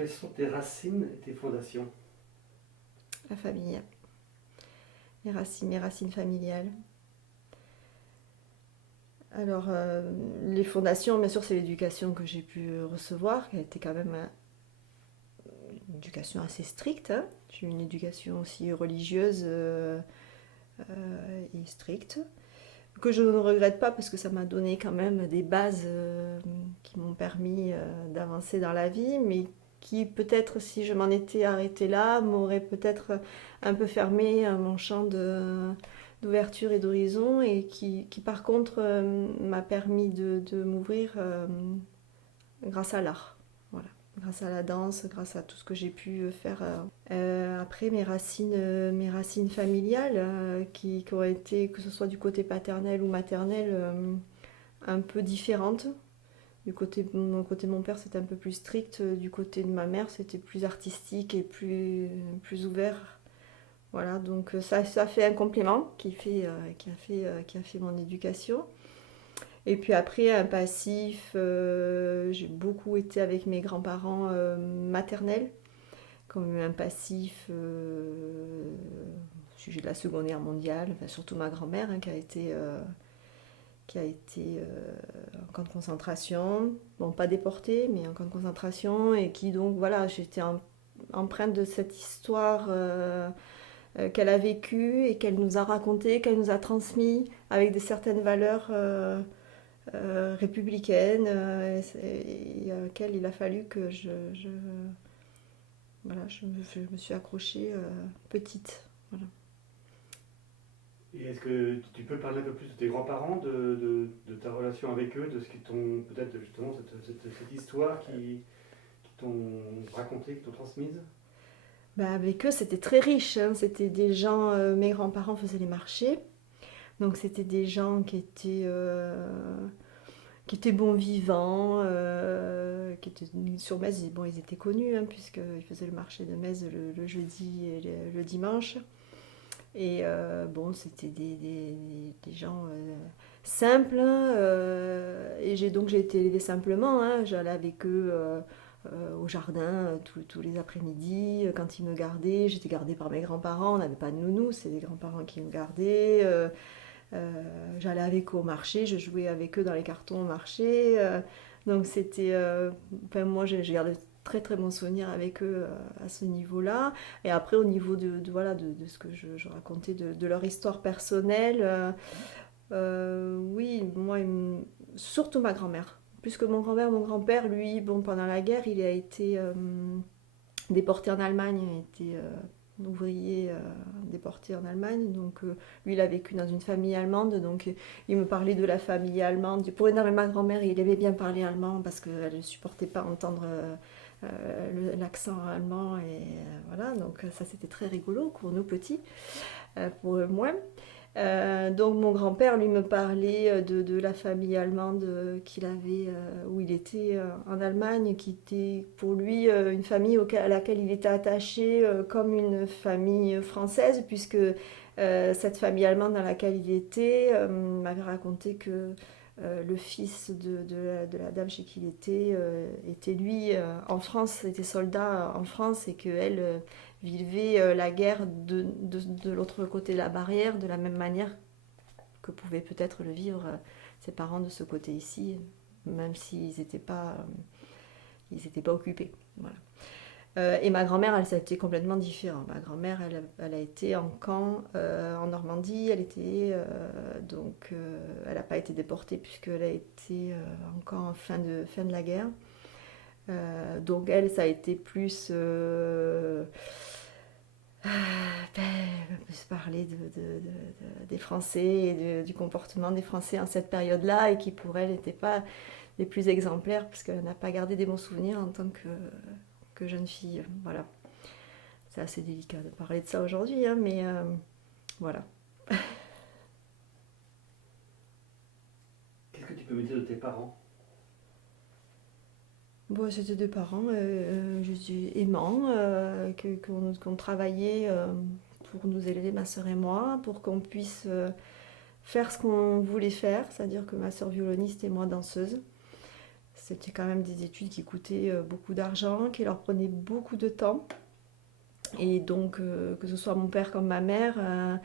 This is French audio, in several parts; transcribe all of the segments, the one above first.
Quelles sont tes racines et tes fondations? La famille, mes racines familiales. Alors, les fondations, bien sûr, c'est l'éducation que j'ai pu recevoir, qui a été quand même une éducation assez stricte, hein. J'ai eu une éducation aussi religieuse et stricte, que je ne regrette pas parce que ça m'a donné quand même des bases qui m'ont permis d'avancer dans la vie, mais qui peut-être, si je m'en étais arrêtée là, m'aurait peut-être un peu fermé mon champ d'ouverture et d'horizon, et qui par contre m'a permis de m'ouvrir grâce à l'art. Voilà. Grâce à la danse, grâce à tout ce que j'ai pu faire. Après, mes racines familiales, qui ont été, que ce soit du côté paternel ou maternel, un peu différentes. Côté de mon père, c'était un peu plus strict. Du côté de ma mère, c'était plus artistique et plus ouvert. Voilà, donc ça fait un complément qui a fait mon éducation. Et puis après, un passif, j'ai beaucoup été avec mes grands-parents maternels, comme un passif au sujet de la Seconde Guerre mondiale, enfin, surtout ma grand-mère hein, qui a été en camp de concentration, bon pas déportée, mais en camp de concentration, et qui donc, voilà, j'étais empreinte de cette histoire qu'elle a vécue et qu'elle nous a racontée, qu'elle nous a transmis avec certaines valeurs républicaine et à laquelle il a fallu que voilà, je me suis accrochée petite. Voilà. Et est-ce que tu peux parler un peu plus de tes grands-parents, de ta relation avec eux, de ce qu'ils t'ont, peut-être justement, cette histoire qui t'ont raconté, qui t'ont transmise? Bah, avec eux, c'était très riche, hein. C'était des gens, mes grands-parents faisaient les marchés, donc c'était des gens qui étaient bons vivants, qui étaient sur Metz. Bon, ils étaient connus, hein, puisqu'ils faisaient le marché de Metz le jeudi et le dimanche. Et bon, c'était des gens simples, hein, et j'ai été élevée simplement, hein. J'allais avec eux au jardin tous les après-midi. Quand ils me gardaient, j'étais gardée par mes grands-parents. On n'avait pas de nounou, c'est les grands-parents qui me gardaient. J'allais avec eux au marché, je jouais avec eux dans les cartons au marché. Donc c'était, enfin, moi j'ai gardé très très bons souvenirs avec eux à ce niveau-là. Et après au niveau voilà, de ce que je racontais de leur histoire personnelle, oui, moi surtout ma grand-mère. Plus que mon grand-père, mon grand-père, lui, bon, pendant la guerre, il a été déporté en Allemagne, il a été ouvrier déporté en Allemagne. Donc lui, il a vécu dans une famille allemande, donc il me parlait de la famille allemande. Pour énerver ma grand-mère, il aimait bien parler allemand parce qu'elle ne supportait pas entendre l'accent allemand. Et voilà, donc ça c'était très rigolo pour nous petits, pour moi. Donc mon grand-père lui me parlait de la famille allemande qu'il avait, où il était en Allemagne, qui était pour lui une famille à laquelle il était attaché comme une famille française, puisque cette famille allemande dans laquelle il était m'avait raconté que le fils de la dame chez qui il était lui en France, était soldat en France, et qu'elle vivait la guerre de l'autre côté de la barrière de la même manière que pouvaient peut-être le vivre ses parents de ce côté ici, même s'ils n'étaient pas occupés. Voilà. Et ma grand-mère, elle, ça a été complètement différent. Ma grand-mère, elle a été en camp en Normandie. Elle n'a pas été déportée puisqu'elle a été en camp en fin de la guerre. Donc elle, ça a été plus plus parler des Français et du comportement des Français en cette période-là, et qui pour elle n'étaient pas les plus exemplaires puisqu'elle n'a pas gardé des bons souvenirs en tant que jeune fille. Voilà. C'est assez délicat de parler de ça aujourd'hui, hein, mais voilà. Qu'est-ce que tu peux me dire de tes parents? Bon, c'était deux parents je dis, aimants, qu'on travaillait pour nous élever, ma sœur et moi, pour qu'on puisse faire ce qu'on voulait faire, c'est-à-dire que ma sœur violoniste et moi danseuse. c'était quand même des études qui coûtaient beaucoup d'argent, qui leur prenaient beaucoup de temps. Et donc, que ce soit mon père comme ma mère,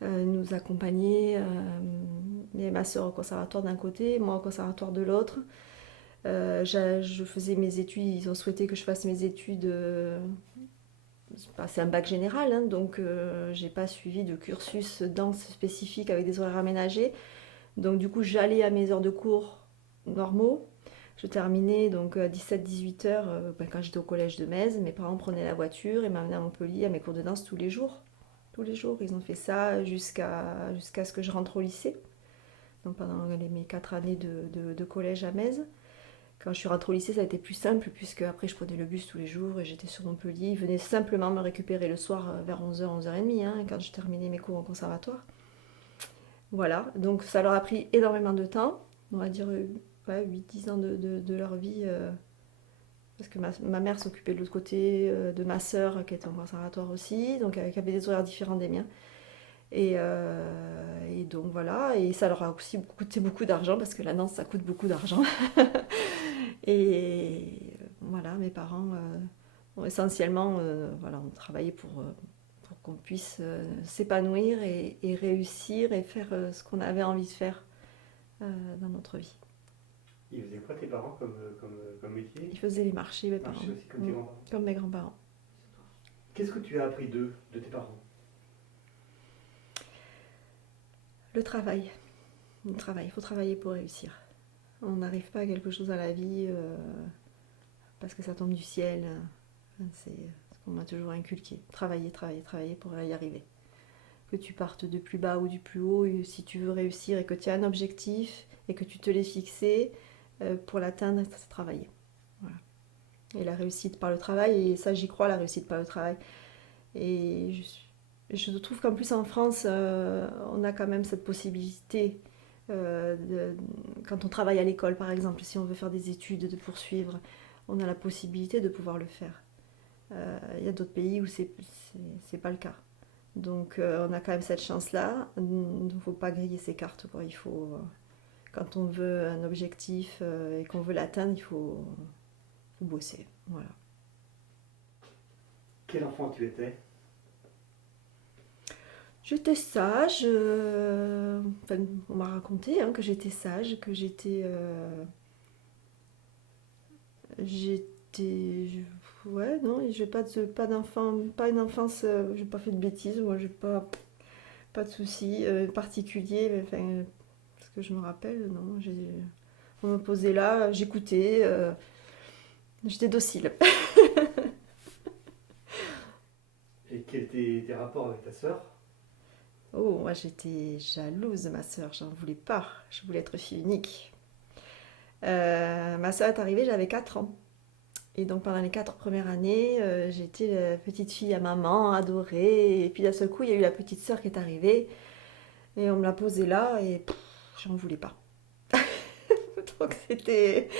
nous accompagnaient, et ma soeur au conservatoire d'un côté, moi au conservatoire de l'autre. Je faisais mes études, ils ont souhaité que je fasse mes études. C'est un bac général, hein, donc j'ai pas suivi de cursus danse spécifique avec des horaires aménagés. Donc du coup, j'allais à mes heures de cours normaux. Je terminais donc à 17-18 heures quand j'étais au collège de Metz. Mes parents prenaient la voiture et m'amenaient à Montpellier à mes cours de danse tous les jours. Tous les jours, ils ont fait ça jusqu'à ce que je rentre au lycée. Donc pendant mes 4 années de collège à Metz. Quand je suis rentrée au lycée, ça a été plus simple, puisque après je prenais le bus tous les jours et j'étais sur Montpellier. Ils venaient simplement me récupérer le soir vers 11h, 11h30, hein, quand je terminais mes cours au conservatoire. Voilà, donc ça leur a pris énormément de temps, on va dire 8-10 ans de leur vie, parce que ma mère s'occupait de l'autre côté de ma sœur qui était au conservatoire aussi, donc qui avait des horaires différents des miens. Et donc voilà, et ça leur a aussi coûté beaucoup d'argent, parce que la danse ça coûte beaucoup d'argent. Et voilà, mes parents ont essentiellement voilà, on travaillait pour qu'on puisse s'épanouir et réussir et faire ce qu'on avait envie de faire dans notre vie. Ils faisaient quoi tes parents comme métier? Ils faisaient les marchés, mes parents. Marché aussi comme tes grands-parents. Comme mes grands-parents. Qu'est-ce que tu as appris d'eux, de tes parents? Le travail. Le travail. Il faut travailler pour réussir. On n'arrive pas à quelque chose à la vie parce que ça tombe du ciel. C'est ce qu'on m'a toujours inculqué. Travailler, travailler, travailler pour y arriver. Que tu partes de plus bas ou du plus haut, et si tu veux réussir et que tu as un objectif et que tu te l'es fixé, pour l'atteindre, c'est travailler. Voilà. Et la réussite par le travail, et ça j'y crois, la réussite par le travail. Et je trouve qu'en plus en France, on a quand même cette possibilité. Quand on travaille à l'école par exemple, si on veut faire des études, de poursuivre, on a la possibilité de pouvoir le faire. Il y a d'autres pays où c'est pas le cas. Donc on a quand même cette chance-là. Il ne faut pas griller ses cartes, quoi. Il faut, quand on veut un objectif et qu'on veut l'atteindre, il faut bosser. Voilà. Quel enfant tu étais? J'étais sage. Enfin, on m'a raconté que j'étais sage, que j'étais... Ouais, non, j'ai pas d'enfant, pas une enfance, j'ai pas fait de bêtises, moi j'ai pas de soucis particuliers, mais, enfin, parce que je me rappelle, non, on me posait là, j'écoutais, j'étais docile. Et quels étaient tes rapports avec ta sœur? Oh, moi j'étais jalouse de ma sœur, j'en voulais pas, je voulais être fille unique. Ma sœur est arrivée, j'avais 4 ans. Et donc pendant les 4 premières années, j'étais la petite fille à maman, adorée. Et puis d'un seul coup, il y a eu la petite sœur qui est arrivée. Et on me l'a posée là et j'en voulais pas. Donc c'était...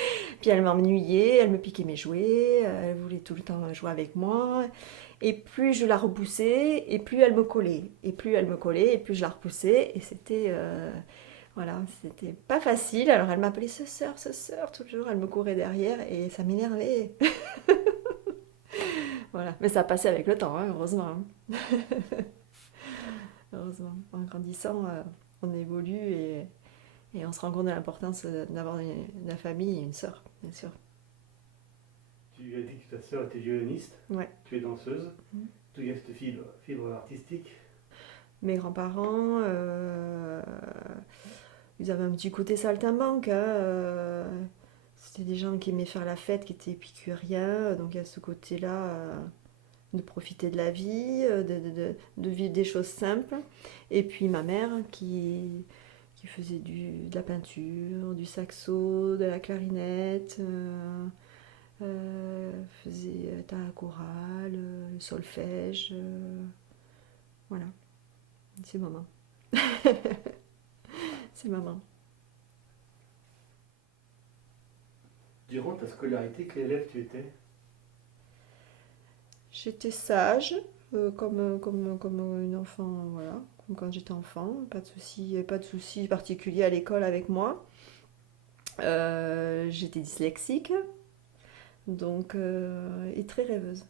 Puis elle m'ennuyait, elle me piquait mes jouets, elle voulait tout le temps jouer avec moi. Et plus je la repoussais, et plus elle me collait. Et plus elle me collait, et plus je la repoussais. Et c'était... Voilà, c'était pas facile. Alors elle m'appelait ce sœur, toujours. Elle me courait derrière et ça m'énervait. Voilà, mais ça a passé avec le temps, hein, heureusement. Heureusement. En grandissant, on évolue et on se rend compte de l'importance d'avoir une famille et une sœur, bien sûr. Tu as dit que ta sœur était violoniste, Ouais. tu es danseuse, d'où il y a cette fibre artistique. Mes grands-parents, ils avaient un petit côté saltimbanque. C'était des gens qui aimaient faire la fête, qui étaient épicuriens. Donc il y a ce côté-là de profiter de la vie, de vivre des choses simples. Et puis ma mère qui faisait de la peinture, du saxo, de la clarinette, faisait la chorale, le solfège. Voilà, c'est maman. C'est maman. Durant ta scolarité, quel élève tu étais? J'étais sage, comme une enfant, voilà, comme quand j'étais enfant. Pas de soucis particuliers à l'école avec moi. J'étais dyslexique, donc, et très rêveuse.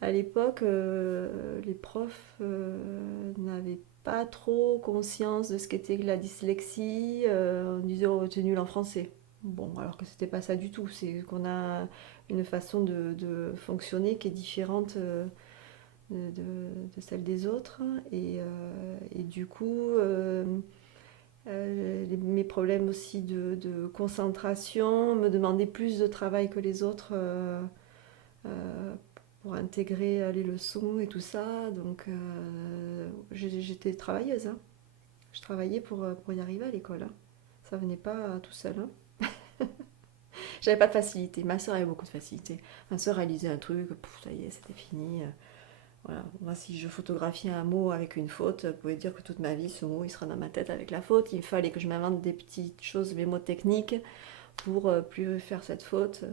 À l'époque, les profs n'avaient pas trop conscience de ce qu'était la dyslexie. On disait oh, t'es nul en français. Bon, alors que c'était pas ça du tout. C'est qu'on a une façon de fonctionner qui est différente de celle des autres. Et du coup, mes problèmes aussi de concentration me demandaient plus de travail que les autres. Euh, pour intégrer les leçons et tout ça. Donc j'étais travailleuse. Hein. Je travaillais pour y arriver à l'école. Hein. Ça venait pas tout seul. Hein. J'avais pas de facilité. Ma soeur avait beaucoup de facilité. Ma soeur réalisait un truc, ça y est, c'était fini. Voilà. Moi, si je photographiais un mot avec une faute, vous pouvez dire que toute ma vie, ce mot, il sera dans ma tête avec la faute. Il fallait que je m'invente des petites choses mémotechniques pour plus faire cette faute.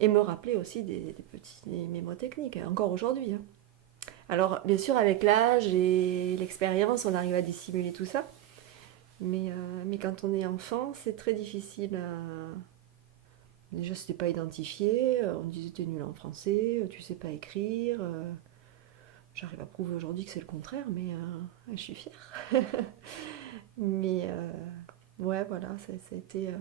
Et me rappeler aussi des petits mémotechniques, encore aujourd'hui. Hein. Alors, bien sûr, avec l'âge et l'expérience, on arrive à dissimuler tout ça. Mais quand on est enfant, c'est très difficile à... Déjà, c'était pas identifié. On disait t'es nul en français, tu sais pas écrire. J'arrive à prouver aujourd'hui que c'est le contraire, mais je suis fière. mais ouais, voilà, ça a été...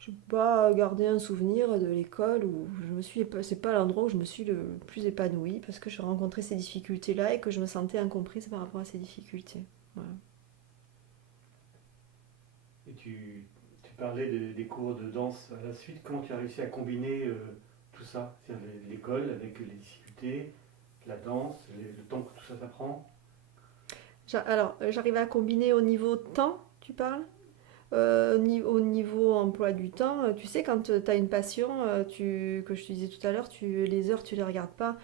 Je n'ai pas gardé un souvenir de l'école où c'est pas l'endroit où je me suis le plus épanouie parce que je rencontrais ces difficultés-là et que je me sentais incomprise par rapport à ces difficultés. Voilà. Et tu parlais des cours de danse à la suite. Comment tu as réussi à combiner tout ça, c'est-à-dire l'école avec les difficultés, la danse, le temps que tout ça t'apprend? Alors, j'arrivais à combiner au niveau temps, tu parles au niveau emploi du temps, tu sais, quand tu as une passion, que je te disais tout à l'heure, les heures, tu les regardes pas.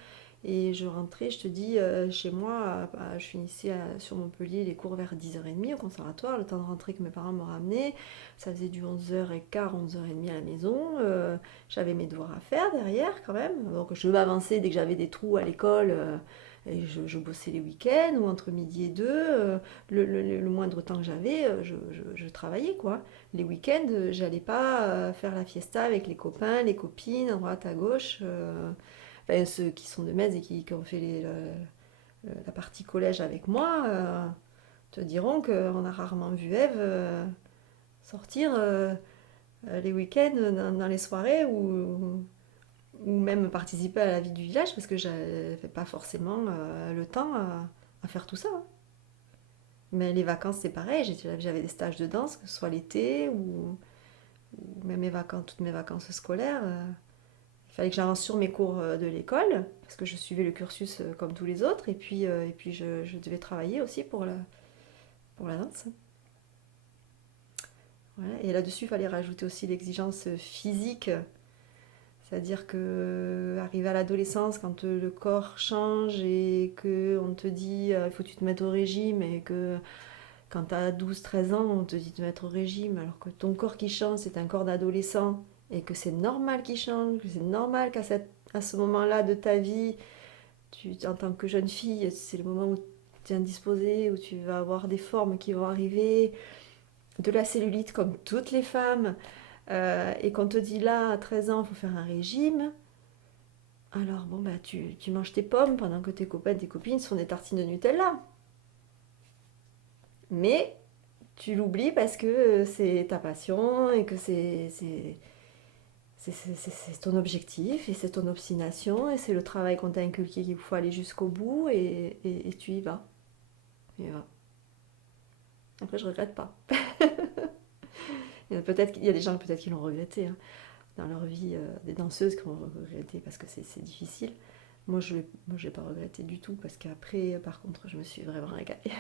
Et je rentrais, je te dis, chez moi, je finissais sur Montpellier les cours vers 10h30 au conservatoire, le temps de rentrer que mes parents me ramenaient. Ça faisait du 11h15, 11h30 à la maison. J'avais mes devoirs à faire derrière quand même. Donc je m'avançais dès que j'avais des trous à l'école. Et je bossais les week-ends ou entre midi et deux. Le moindre temps que j'avais, je travaillais quoi. Les week-ends, j'allais pas faire la fiesta avec les copains, les copines, à droite, à gauche. Enfin, ceux qui sont de Metz et qui ont fait la partie collège avec moi te diront qu'on a rarement vu Ève sortir les week-ends dans les soirées ou même participer à la vie du village parce que j'avais pas forcément le temps à faire tout ça. Hein. Mais les vacances, c'est pareil. J'avais des stages de danse, que ce soit l'été ou même toutes mes vacances scolaires. Il fallait que j'avance sur mes cours de l'école parce que je suivais le cursus comme tous les autres. Et puis je devais travailler aussi pour la danse. Voilà. Et là-dessus, il fallait rajouter aussi l'exigence physique. C'est-à-dire que arrivé à l'adolescence, quand le corps change et qu'on te dit il faut que tu te mettes au régime et que quand tu as 12-13 ans, on te dit de te mettre au régime alors que ton corps qui change, c'est un corps d'adolescent et que c'est normal qu'il change, que c'est normal qu'à ce moment-là de ta vie, en tant que jeune fille, c'est le moment où tu es indisposée, où tu vas avoir des formes qui vont arriver, de la cellulite comme toutes les femmes, et qu'on te dit là, à 13 ans, il faut faire un régime, alors bon, bah, tu manges tes pommes pendant que tes copains, tes copines se font des tartines de Nutella. Mais tu l'oublies parce que c'est ta passion et que c'est ton objectif et c'est ton obstination et c'est le travail qu'on t'a inculqué qu'il faut aller jusqu'au bout et tu y vas. Et voilà. Après, je regrette pas. Peut-être qu'il y a des gens peut-être qui l'ont regretté hein, dans leur vie, des danseuses qui l'ont regretté parce que c'est difficile. Moi, je l'ai pas regretté du tout parce qu'après, par contre, je me suis vraiment régalée.